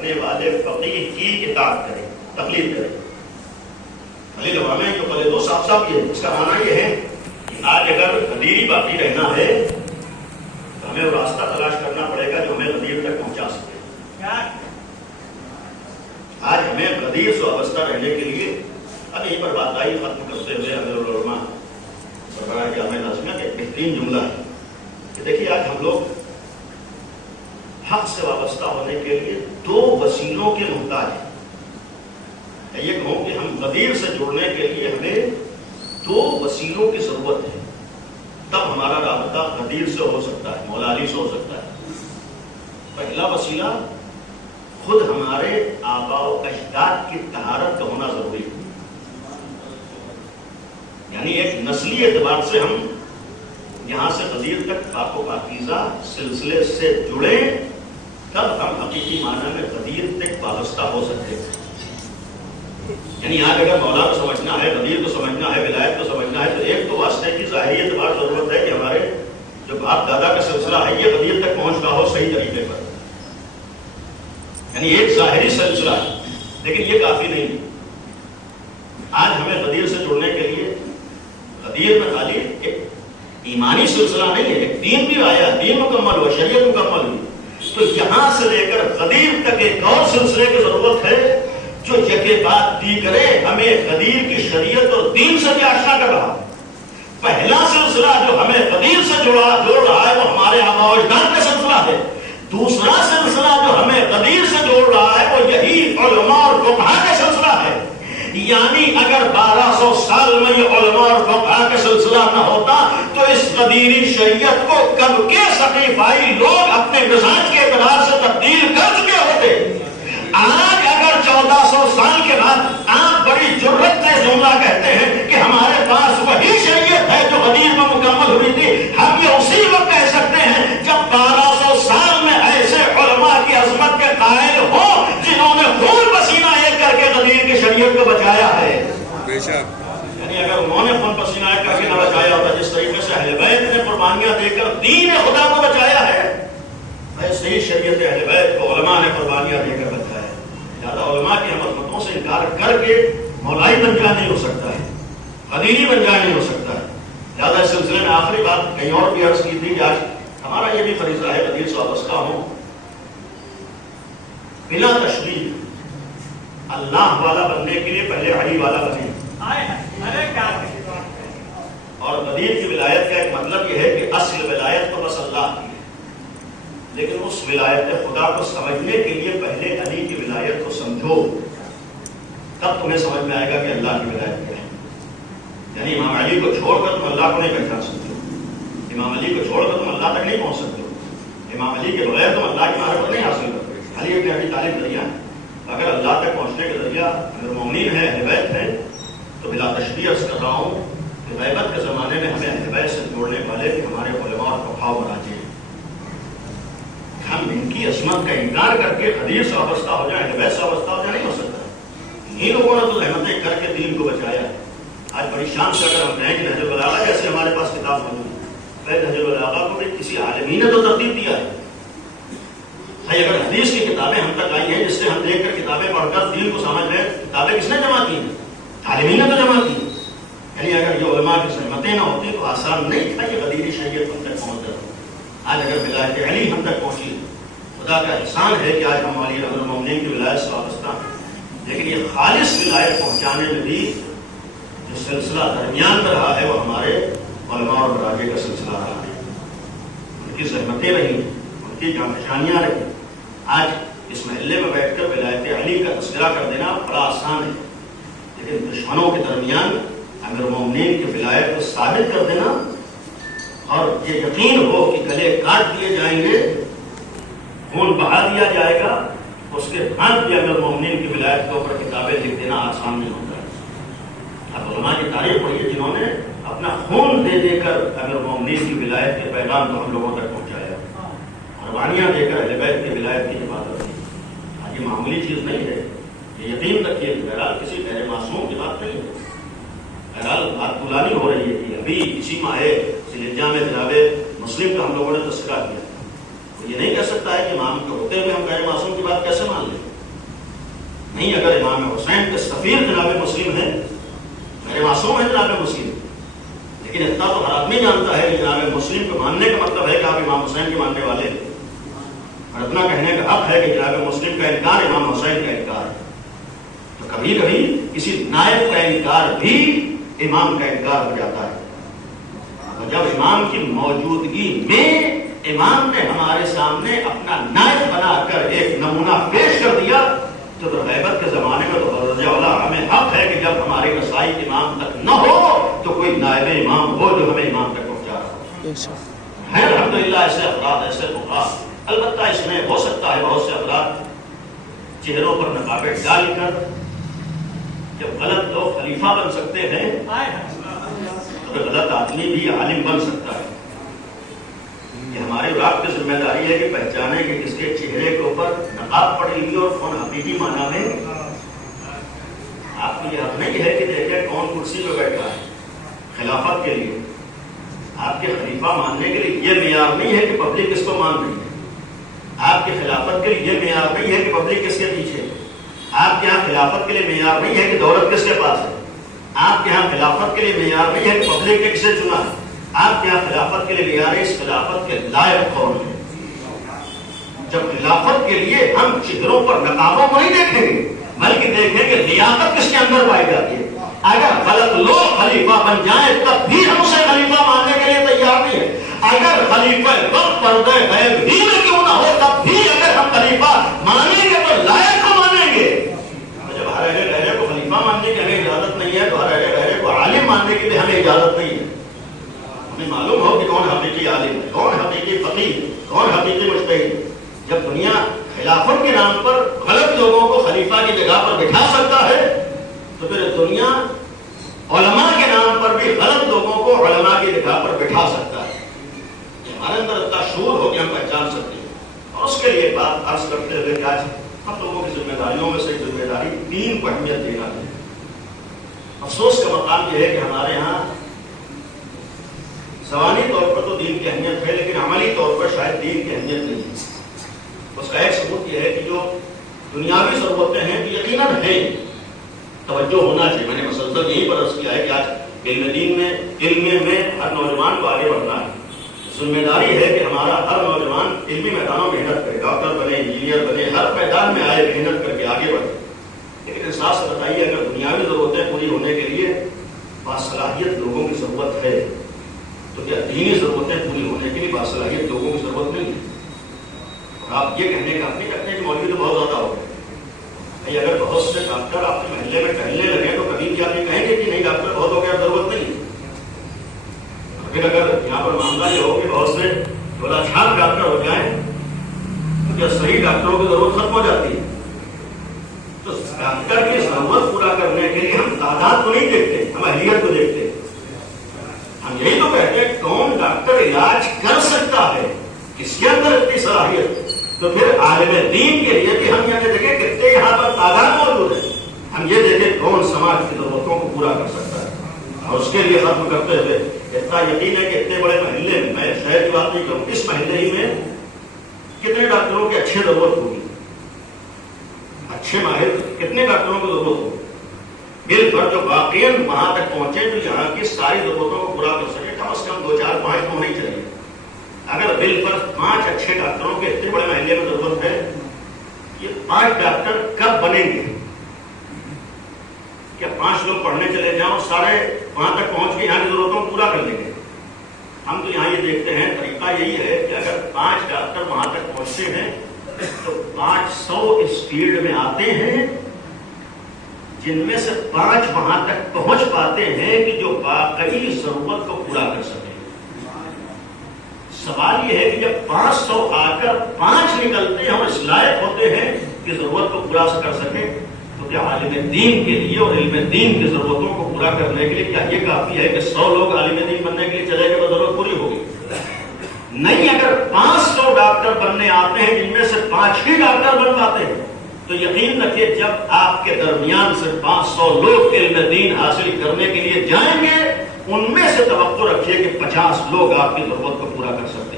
رکھنے والے فقیہ کی اطاعت کرے، تقلید کرے۔ خلیل علماء جو پہلے دو صاحب صاحب یہ اس کا معنی یہ ہے کہ آج اگر غدیری باقی رہنا ہے تو ہمیں وہ راستہ تلاش کرنا پڑے گا جو ہمیں غدیر تک پہنچا سکے۔ آج ہمیں غدیر سے وابستہ رہنے کے لیے اب یہیں پر بات آئی ختم کرتے ہوئے امیر العلماء سربراہ جامعہ ناظمیہ کا ایک بہترین جملہ ہے کہ دیکھیے آج ہم لوگ حق سے وابستہ ہونے کے لیے دو وسیلوں کے محتاج ہیں۔ میں یہ کہوں کہ ہم غدیر سے جڑنے کے لیے ہمیں دو وسیلوں کی ضرورت ہے، تب ہمارا رابطہ غدیر سے ہو سکتا ہے، مولا علی سے ہو سکتا ہے۔ پہلا وسیلہ خود ہمارے آباء و اجداد کی طہارت کا ہونا ضروری ہے، یعنی ایک نسلی اعتبار سے ہم یہاں سے غدیر تک پاک و پاکیزہ سلسلے سے جڑے، تب ہم حقیقی معنی میں غدیر تک وابستہ ہو سکتے ہیں۔ یعنی آج اگر مولا کو سمجھنا ہے، غدیر کو سمجھنا ہے، ولایت کو سمجھنا ہے، تو ایک تو واسطے کی ظاہری اعتبار ضرورت ہے کہ ہمارے جو باپ دادا کا سلسلہ ہے یہ غدیر تک پہنچ رہا ہو صحیح طریقے پر، یعنی ایک ظاہری سلسلہ ہے، لیکن یہ کافی نہیں۔ آج ہمیں غدیر سے جڑنے کے لیے غدیر میں خالی ایک ایمانی سلسلہ نہیں ہے، ایک دین بھی آیا، دین مکمل ہوا، شریعت مکمل ہوئی، تو یہاں سے لے کر غدیر تک ایک اور سلسلے کی ضرورت ہے جو یکے بعد دیگرے ہمیں غدیر کی شریعت اور دین سے بھی آشنا کر رہا ہے۔ پہلا سلسلہ جو ہمیں غدیر سے جوڑ رہا ہے وہ ہمارے آباء و اجداد کا سلسلہ ہے۔ دوسرا سلسلہ جو ہمیں غدیر سے جوڑ رہا ہے وہ یہی علماء اور فقہاء کا سلسلہ ہے۔ یعنی اگر 1200 سال میں یہ علماء اور فقہاء کا سلسلہ نہ ہوتا تو اس غدیری شریعت کو کب کے سقیفائی لوگ اپنے مزاج کے اعتبار سے تبدیل کر چکے ہوتے۔ آج اگر 1400 سال کے بعد آپ بڑی جرت سے جملہ کہتے ہیں کہ ہمارے پاس وہی شریعت ہے جو غدیر میں مکمل ہوئی تھی، ہم یہ اسی وقت کہہ سکتے ہیں جب 1200 سال میں ایسے علماء کی عظمت کے قائل ہوں جنہوں نے خون پسینہ ایک کر کے غدیر کی شریعت کو بچایا ہے۔ یعنی اگر انہوں نے خون پسینہ ایک کر کے نہ بچایا ہوتا جس طریقے سے اہل بیت نے قربانیاں دے کر دین خدا کو بچایا ہے، ایسے ہی شریعت اہل بیت کو علماء نے قربانیاں دے کر بچایا ہے۔ زیادہ علماء کی ہم عظمتوں سے انکار کر کے مولائی بن جا نہیں ہو سکتا ہے، غدیری بن جا نہیں ہو سکتا ہے۔ زیادہ اس سلسلے میں آخری بات کہیں اور بھی عرض کی تھی کہ آج ہمارا یہ بھی فریضہ ہے غدیر سے وابستہ ہوں بلا تشریح اللہ والا بننے کے لیے پہلے علی والا بنے، اور غدیر کی ولایت کا ایک مطلب یہ ہے کہ اصل ولایت تو بس اللہ کی ہے، لیکن اس ولایت خدا کو سمجھنے کے لیے پہلے علی کی ولایت کو سمجھو، تب تمہیں سمجھ میں آئے گا کہ اللہ کی ولایت کیا ہے۔ یعنی امام علی کو چھوڑ کر تم اللہ کو نہیں پہچان سکتے ہو، امام علی کو چھوڑ کر تم اللہ تک نہیں پہنچ سکتے ہو، امام علی کے بغیر تم اللہ کی معرفت نہیں حاصل کرتے۔ علی ابن ابی طالب ذریعہ، اگر اللہ تک پہنچنے کا ذریعہ اگر مومنین ہے، اہل بیت ہے، تو بلا تشبیہ عرض کر رہا ہوں کہ غیبت کے زمانے میں ہمیں اہل بیت سے جوڑنے والے کہ ہمارے علماء اور فقہاء مراجع ہیں، ہم ان کی عظمت کا انکار کر کے غدیر سے وابستہ ہو جائیں، اہل بیت سے وابستہ ہو جائیں، نہیں ہو سکتا۔ انہیں لوگوں نے تو رحمتیں کر کے دین کو بچایا ہے۔ آج بڑی شان سے اگر ہم کہیں کہ نہج البلاغہ جیسے ہمارے پاس کتاب موجود ہے، نہج البلاغہ کو بھی کسی عالمی نے تو ترتیب دیا ہے۔ اگر حدیث کی کتابیں ہم تک آئی ہیں جس سے ہم دیکھ کر کتابیں پڑھ کر دین کو سمجھ رہے ہیں، کتابیں کس نے جمع کی ہیں؟ عالمین نے تو جمع کی ہیں۔ یعنی اگر یہ علماء کی سہمتیں نہ ہوتی تو آسان نہیں تھا یہ غدیری شریعت ہم تک پہنچ جاتا۔ آج اگر ولایت علی ہم تک پہنچی، خدا کا احسان ہے کہ آج ہم علی امیر المومنین کی ولایت سے وابستہ ہیں، لیکن یہ خالص ولایت پہنچانے میں بھی جو سلسلہ درمیان میں رہا ہے وہ ہمارے علماء اور مراجع کا سلسلہ رہا ہے۔ ان کی زحمتیں رہی، ان کی جانفشانیاں رہی۔ آج اس محلے میں بیٹھ کر ولایت علی کا تذکرہ کر دینا بڑا آسان ہے، لیکن دشمنوں کے درمیان امیر المومنین کی ولایت کو ثابت کر دینا اور یہ یقین ہو کہ گلے کاٹ دیے جائیں گے، خون بہا دیا جائے گا، اس کے بعد بھی امیر المومنین کی ولایت کے اوپر کتابیں لکھ دینا آسان نہیں ہوتا ہے۔ اب علماء کی تاریخ پڑھیے جنہوں نے اپنا خون دے دے کر امیر المومنین کی ولایت کے پیغام کو ہم لوگوں تک پہنچایا، قربانیاں دے کر اہل بیت کی ولایت کی حفاظت کی۔ آج یہ معمولی چیز نہیں ہے، یہ یقین رکھیے کہ بہرحال کسی غیر معصوم کی بات نہیں ہے۔ بہرحال بات پلانی ہو رہی ہے کہ ابھی اسی ماہ ذی الحجہ میں جناب مسلم کا ہم لوگوں نے تذکرہ کیا، وہ یہ نہیں کہہ سکتا ہے کہ امام کے ہوتے ہوئے ہم غیر معصوم کی بات کیسے مان لیں۔ نہیں، اگر امام حسین کے سفیر جناب مسلم ہیں، میرے معصوم ہیں جناب مسلم، لیکن اتنا تو ہر آدمی جانتا ہے کہ جناب مسلم کو ماننے کا مطلب ہے کہ آپ امام حسین کے ماننے والے ہیں، اور اتنا کہنے کا حق ہے کہ جناب مسلم کا انکار امام حسین کا انکار ہے۔ تو کبھی کبھی کسی نائب کا انکار بھی امام کا انکار ہو جاتا ہے، اور جب امام کی موجودگی میں امام نے ہمارے سامنے اپنا نائب بنا کر ایک نمونہ پیش کر دیا تو غیبت کے زمانے میں تو درجہ والا ہمیں حق ہے کہ جب ہماری رسائی امام تک نہ ہو تو کوئی نائب امام ہو جو ہمیں امام تک پہنچا رہا ہے۔ الحمدللہ ایسے افراد، ایسے افراد، البتہ اس میں ہو سکتا ہے بہت سے افراد چہروں پر نقابیں ڈال کر جب غلط لوگ خلیفہ بن سکتے ہیں تو غلط آدمی بھی عالم بن سکتا ہے۔ یہ ہمارے رات کی ذمہ داری ہے کہ پہچانے کہ کس کے چہرے کے اوپر نقاب پڑی ہوئی اور کون حقیقی معنی میں۔ آپ کو یہ حق نہیں ہے کہ دیکھیں کون کرسی پہ بیٹھا ہے خلافت کے لیے۔ آپ کے خلیفہ ماننے کے لیے یہ معیار نہیں ہے کہ پبلک کس کو مان رہی ہے، آپ کے خلافت کے لیے یہ معیار نہیں ہے کہ پبلک کس کے پیچھے ہے، آپ کے یہاں خلافت کے لیے معیار نہیں ہے کہ دولت کس کے پاس ہے، آپ کے یہاں خلافت کے لیے معیار نہیں ہے کہ پبلک نے کسے چنا ہے، آپ کے یہاں خلافت کے لیے معیار ہے اس خلافت کے لائق کون ہے۔ جب خلافت کے لیے ہم چہروں پر نقابوں کو نہیں دیکھیں گے بلکہ دیکھیں گے لیاقت کس کے اندر پائی جاتی ہے۔ اگر غلط لوگ خلیفہ بن جائیں تب بھی ہم اسے خلیفہ ماننے کے لیے تیار نہیں ہے، اگر خلیفہ وقت پردہ غیب ہی میں کیوں نہ ہو تب بھی اگر ہم خلیفہ مانیں گے تو لائق کو مانیں گے۔ جب ہر اہل بہرے کو خلیفہ ماننے کی ہمیں اجازت نہیں ہے تو ہر اہل بہرے کو عالم ماننے کی بھی ہمیں اجازت نہیں ہے۔ ہمیں معلوم ہو کہ کون حقیقی عالم ہے، کون حقیقی فقیہ، کون حقیقی مجتہد۔ جب دنیا خلافت کے نام پر غلط لوگوں کو خلیفہ کی جگہ پر بٹھا سکتا ہے تو پھر دنیا علماء کے نام پر بھی غلط لوگوں کو علماء کی جگہ پر بٹھا سکتا ہے۔ ہمارے اندر اتنا شعور ہو کہ ہم پہچان سکتے ہیں، اور اس کے لیے بات عرض کرتے ہوئے کہ آج ہم لوگوں کی ذمہ داریوں میں سے ایک ذمہ داری دین کو اہمیت دینا ہے۔ افسوس کا مقام یہ ہے کہ ہمارے ہاں زبانی طور پر تو دین کی اہمیت ہے لیکن عملی طور پر شاید دین کی اہمیت نہیں ہے۔ اس کا ایک ثبوت یہ ہے کہ جو دنیاوی ضرورتیں ہیں کہ یقیناً ہیں، توجہ ہونا چاہیے۔ میں نے مسلسل یہی پر عرض کیا ہے کہ آج علم دین میں، علم میں ہر نوجوان کو آگے بڑھنا ہے۔ ذمہ داری ہے کہ ہمارا ہر نوجوان علمی میدانوں میں محنت کرے، ڈاکٹر بنے، انجینئر بنے، ہر میدان میں آئے، محنت کر کے آگے بڑھے۔ لیکن انصاف سے بتائیے اگر دنیاوی ضرورتیں پوری ہونے کے لیے باصلاحیت لوگوں کی ضرورت ہے تو کیا دینی ضرورتیں پوری ہونے کے لیے باصلاحیت لوگوں کی ضرورت نہیں ہے؟ اور آپ یہ کہنے کا نہیں رکھتے کہ مولوی تو بہت زیادہ ہو گئے۔ بھائی اگر بہت سے ڈاکٹر آپ کے محلے میں ٹہلنے لگے تو کبھی بھی آپ یہ کہیں گے کہ نہیں ڈاکٹر بہت ہو گیا، ضرورت نہیں ہے۔ پھر اگر یہاں پر معاملہ یہ ہو کہ بہت سے جھولا چھاپ ڈاکٹر ہو جائیں تو کیا صحیح ڈاکٹروں کی ضرورت ختم ہو جاتی ہے؟ تو ڈاکٹر کی ضرورت پورا کرنے کے لیے ہم تعداد کو نہیں دیکھتے، ہم اہلیت کو دیکھتے۔ ہم یہی تو کہتے ہیں کون ڈاکٹر علاج کر سکتا ہے، کس کے اندر اتنی صلاحیت۔ تو پھر عالم دین کے لیے بھی ہم یہ دیکھیں کتنے یہاں پر تعداد موجود ہے، ہم یہ دیکھیں کون سماج کی ضرورتوں کو پورا کر سکتا ہے۔ اور اس کے لیے ختم کرتے ہوئے اتنا یقین ہے کہ اتنے بڑے محلے میں شہر کی بات نہیں کروں، اس محلے ہی میں کتنے ڈاکٹروں کی اچھی ضرورت ہوگی، اچھے ماہر کتنے ڈاکٹروں کی ضرورت ہوگی بل پر جو واقعی وہاں تک پہنچے جو یہاں کی ساری ضرورتوں کو پورا کر سکے۔ کم از کم 2 4 5 تو ہونے چاہیے۔ اگر بل پر 5 اچھے ڈاکٹروں کے اتنے بڑے محلے میں ضرورت ہے، یہ 5 ڈاکٹر کب بنیں گے؟ کیا 5 لوگ پڑھنے چلے جاؤ سارے وہاں تک پہنچ کے یہاں کی ضرورتوں کو پورا کر لیں گے؟ ہم تو یہاں یہ دیکھتے ہیں طریقہ یہی ہے کہ اگر 5 ڈاکٹر وہاں تک پہنچتے ہیں تو 500 اس فیلڈ میں آتے ہیں، جن میں سے 5 وہاں تک پہنچ پاتے ہیں کہ جو واقعی ضرورت کو پورا کر سکیں۔ سوال یہ ہے کہ جب 500 آ کر 5 نکلتے ہیں اور اس لائق ہوتے ہیں کہ ضرورت کو پورا کر سکیں تو کیا عالم دین کے لیے اور علم دین کی ضرورتوں کو پورا کرنے کے لیے کیا یہ کافی ہے کہ 100 لوگ عالم دین بننے کے لیے چلے گئے تو ضرورت پوری ہوگی؟ نہیں، اگر 500 ڈاکٹر بننے آتے ہیں جن میں سے 5 ہی ڈاکٹر بن پاتے ہیں تو یقین رکھیے جب آپ کے درمیان سے 500 لوگ علم دین حاصل کرنے کے لیے جائیں گے ان میں سے توقع رکھیے کہ 50 لوگ آپ کی ضرورت کو پورا کر سکتے ہیں۔